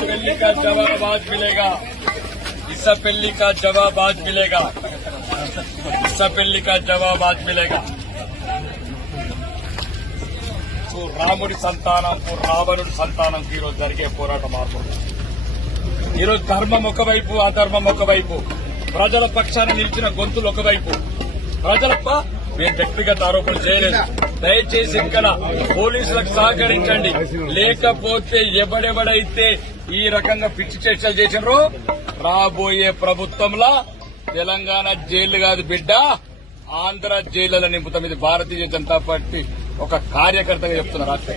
पेल्ली का जवाब आज मिलेगा, इस पेल्ली का जवाब आज मिलेगा, इस पेल्ली का जवाब आज मिलेगा। రాముడి సంతానంకు రావణుడి సంతానంకి ఈరోజు జరిగే పోరాటం మార్పుడు. ఈరోజు ధర్మం ఒకవైపు, అధర్మం ఒకవైపు, ప్రజల పక్షాన నిలిచిన గొంతులు ఒకవైపు. ప్రజలప్ప మేము వ్యక్తిగత ఆరోపణలు చేయలేదు. దయచేసి ఇక్కడ పోలీసులకు సహకరించండి. లేకపోతే ఎవడెవడైతే ఈ రకంగా పిచ్చి చర్చలు చేసినారో రాబోయే ప్రభుత్వంలో తెలంగాణ జైలు కాదు బిడ్డ, ఆంధ్ర జైళ్లలో నింపుతాం. ఇది భారతీయ జనతా పార్టీ ఒక కార్యకర్తగా చెప్తున్నారు. రాష్ట్ర